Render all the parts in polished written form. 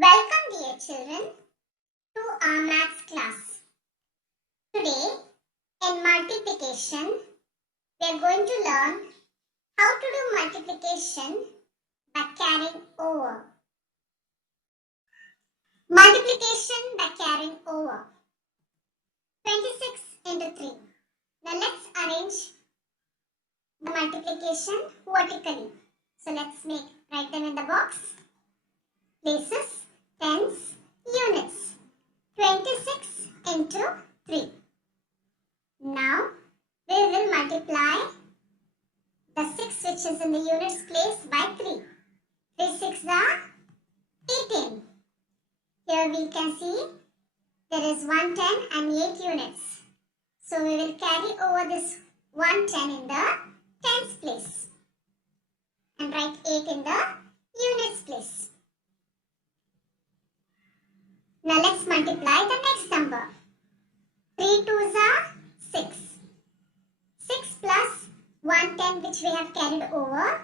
Welcome dear children to our maths class. Today in multiplication we are going to learn how to do multiplication by carrying over. Multiplication by carrying over. 26 into 3. Now let's arrange the multiplication vertically. So let's write them in the box. Places, tens, units. 26 into 3. Now we will multiply the 6 which is in the units place by 3. 3 6 are 18. Here we can see there is 110 and 8 units. So we will carry over this 110 in the tens place and write 8 in the units place. Now let's multiply the next number. 3 2s are 6. 6 plus 110 which we have carried over.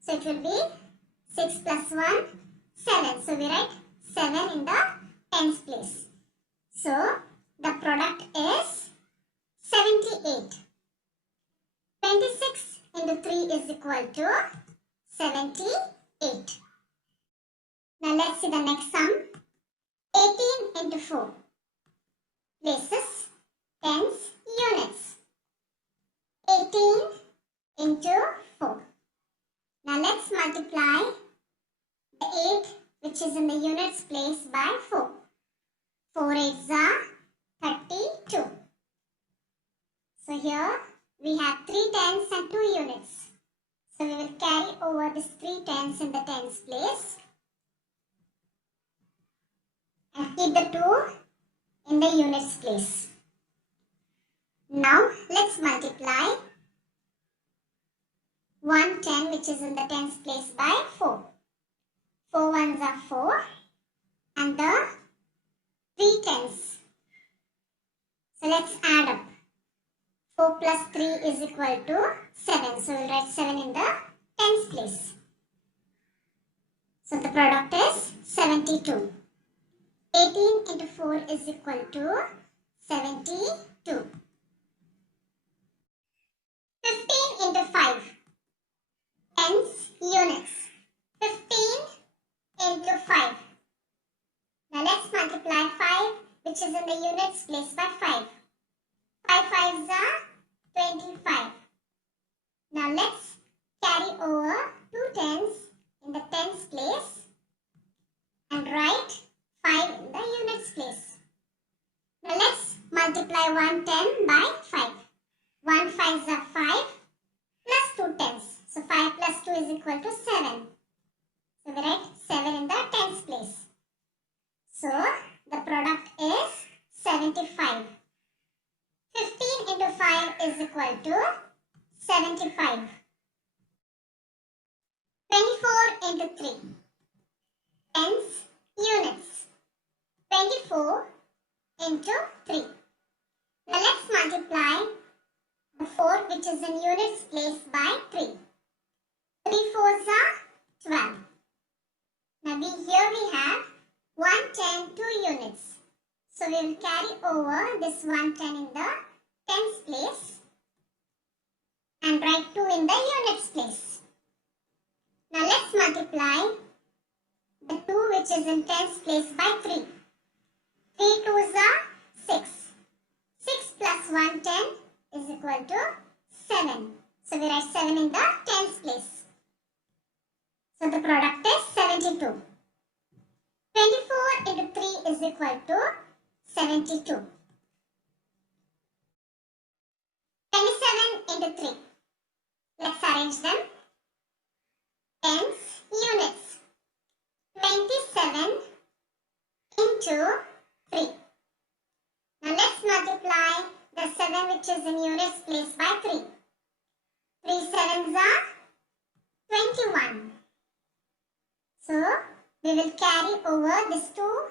So it will be 6 plus 1, 7. So we write 7 in the tens place. So the product is 78. 26 into 3 is equal to 78. Now let's see the next sum. 18 into 4. Places, tens, units. 18 into 4. Now let's multiply the 8 which is in the units place by 4. 4 8s are 32. So here we have 3 tens and 2 units. So we will carry over this 3 tens in the tens place and keep the 2 in the units place. Now let's multiply 110 which is in the tens place by 4. 4 ones are 4 and the 3 tens. So let's add up. 4 plus 3 is equal to 7. So we'll write 7 in the tens place. So the product is 72. 18 into 4 is equal to 72. 15 into 5. Tens, units. 15 into 5. Now let's multiply 5 which is in the units place by 5. 5 5s are 25. Now let's carry over 2 tens in the tens place and write 5 in the units place. Now let's multiply 110 by 5. 1 5s are 5 plus 2 tens. So 5 plus 2 is equal to 7. So we write 7 in the tens place. So the product is 75. 15 into 5 is equal to 75. 24 into 3. Tens, units. 24 into 3. Now let's multiply the 4 which is in units place by 3. 3 4s are 12. Now here we have 110, 2 units. So we will carry over this 110 in the tens place and write 2 in the units place. Now let's multiply the 2 which is in tens place by 3. 3 2s are 6. 6 plus 110 is equal to 7. So we write 7 in the tens place. So the product is 72. 24 into 3 is equal to 72. 27 into 3. Let's arrange them. Tens, units. 27 into 3. Now let's multiply the 7 which is in units place by 3. 3 7s are 21. So we will carry over these 2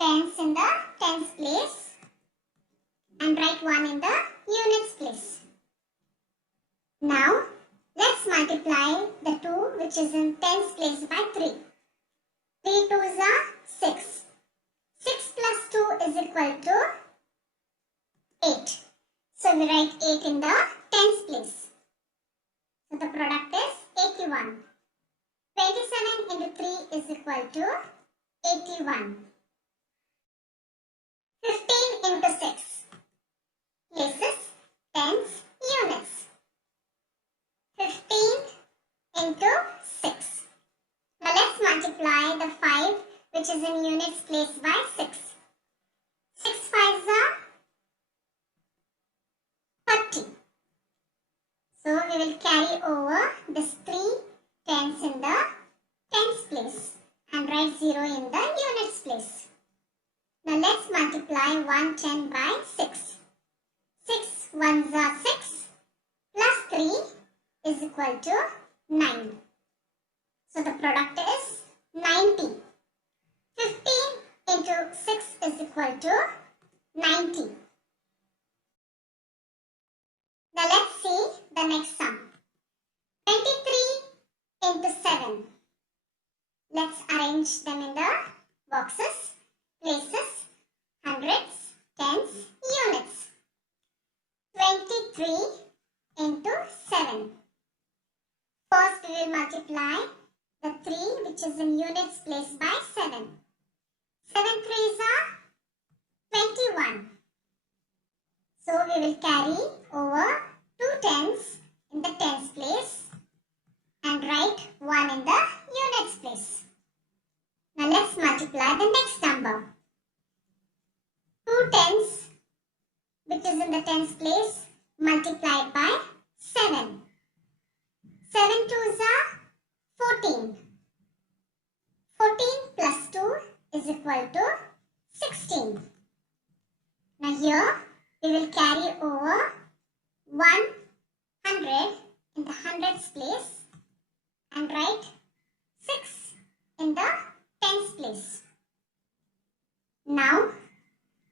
tens in the tens place and write 1 in the units place. Now let's multiply the 2 which is in tens place by 3. 3 2s are 6. is equal to 8. So we write 8 in the tens place. So the product is 81. 27 into 3 is equal to 81. 15 into 6. Places, tens, units. 15 into 6. Now let's multiply the 5 which is in units placed by 6. 6 5s are 30. So we will carry over this 3 tens in the tens place and write 0 in the units place. Now let's multiply 110 by 6. 6 1s are 6 plus 3 is equal to 9. So the product is 90. 15 into 6 is equal to 90. Now let's see the next sum. 23 into 7. Let's arrange them in the boxes, places, hundreds, tens, units. 23 into 7. First we will multiply the 3 which is in units placed by 7. 7 3s are 21. So we will carry over 2 tens in the tens place and write 1 in the units place. Now let's multiply the next number. 2 tens which is in the tens place multiplied by 7. 7 2s are 14. 14 plus 2 is equal to 16. Now here we will carry over 100 in the hundreds place and write 6 in the tens place. Now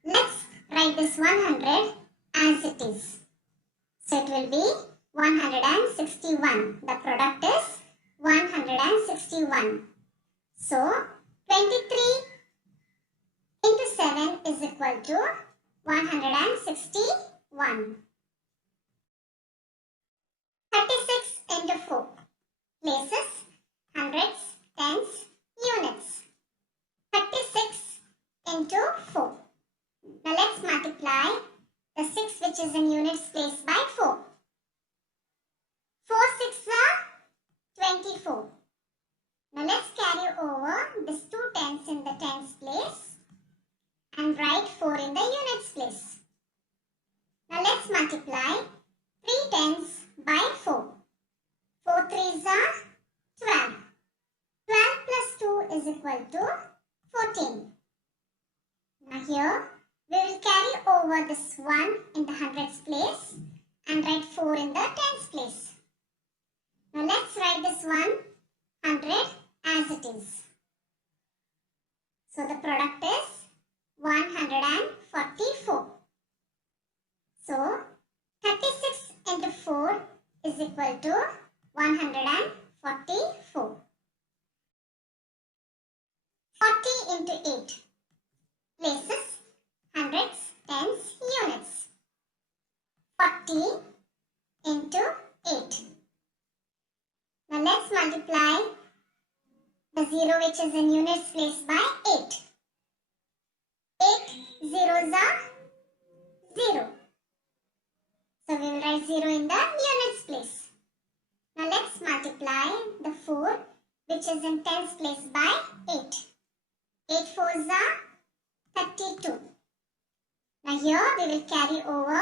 let's write this 100 as it is. So it will be 161. The product is 161. So 23 into 7 is equal to 161. 36 into 4. Places, hundreds, tens, units. 36 into 4. Now let's multiply the 6 which is in units placed by 4. 4 6s are 24. Now let's carry over these 2 tens in the tens place and write 4 in the units place. Now let's multiply 3 tens by 4. 4 3s are 12. 12 plus 2 is equal to 14. Now here we will carry over this 1 in the hundreds place and write 4 in the tens place. Now let's write this 100 as it is. So the product is 144. So 36 into 4 is equal to 144. 40 into 8. Places, hundreds, tens, units. 40 into 8. Now let's multiply the 0 which is in units placed by 8. 8 zeros are 0. So we will write 0 in the units place. Now let's multiply the 4 which is in tens place by 8. 8 4s are 32. Now here we will carry over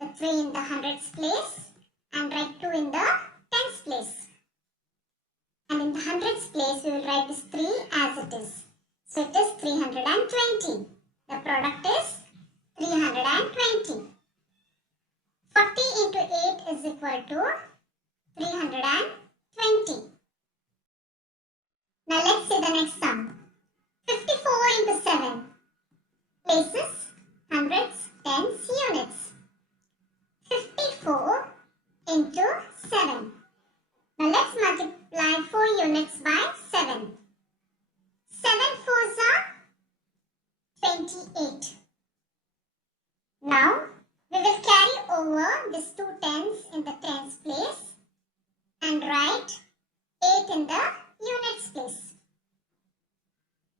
the 3 in the hundreds place and write 2 in the tens place. And in the hundreds place we will write this 3 as it is. So it is 320. The product is 320. 40 into 8 is equal to 320. Now let's see the next sum. 54 into 7. Places, hundreds, tens, units. 54 into 7. Now let's multiply 4 units by 7. 7 4s are 28. Now we will carry over these two tens in the tens place and write 8 in the units place.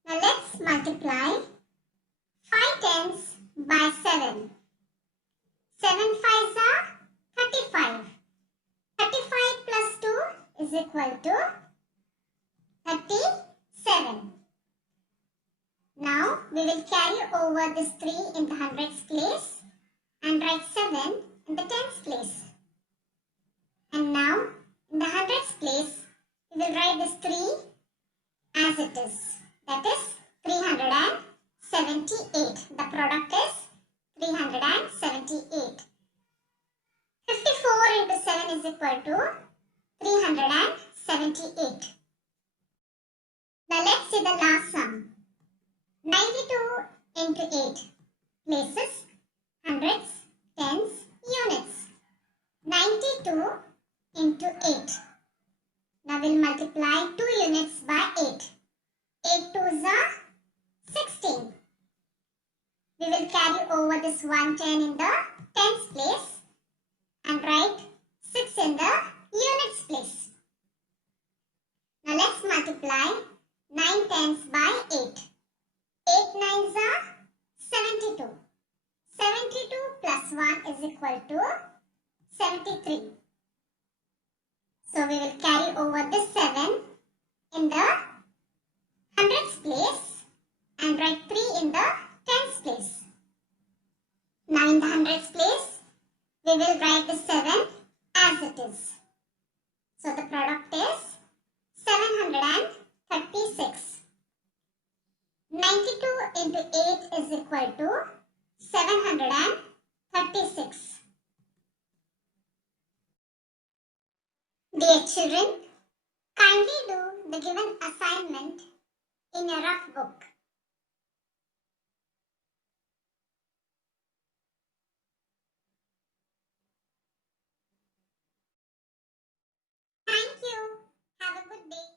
Now let's multiply 5 tens by 7. 7 fives are 35. 35 plus 2 is equal to 37. Now we will carry over this 3 in the hundreds place and write 7 in the tens place. And now in the hundreds place we will write this 3 as it is. That is 378. The product is 378. 54 into 7 is equal to 378. Now let's see the last sum. 92 into 8 places, hundreds, tens, units. 92 into 8. Now we'll multiply 2 units by 8. 8 twos are 16. We will carry over this 110 in the tens place and write 6 in the units place. Now let's multiply 9 tens by 8. 8 nines are 72. 72 plus 1 is equal to 73. So we will carry over this 7 in the hundreds place and write 3 in the tens place. Now in the hundreds place, we will write the 7 as it is. So the product is 736. 92 into 8 is equal to 736. Dear children, kindly do the given assignment in your rough book. Thank you. Have a good day.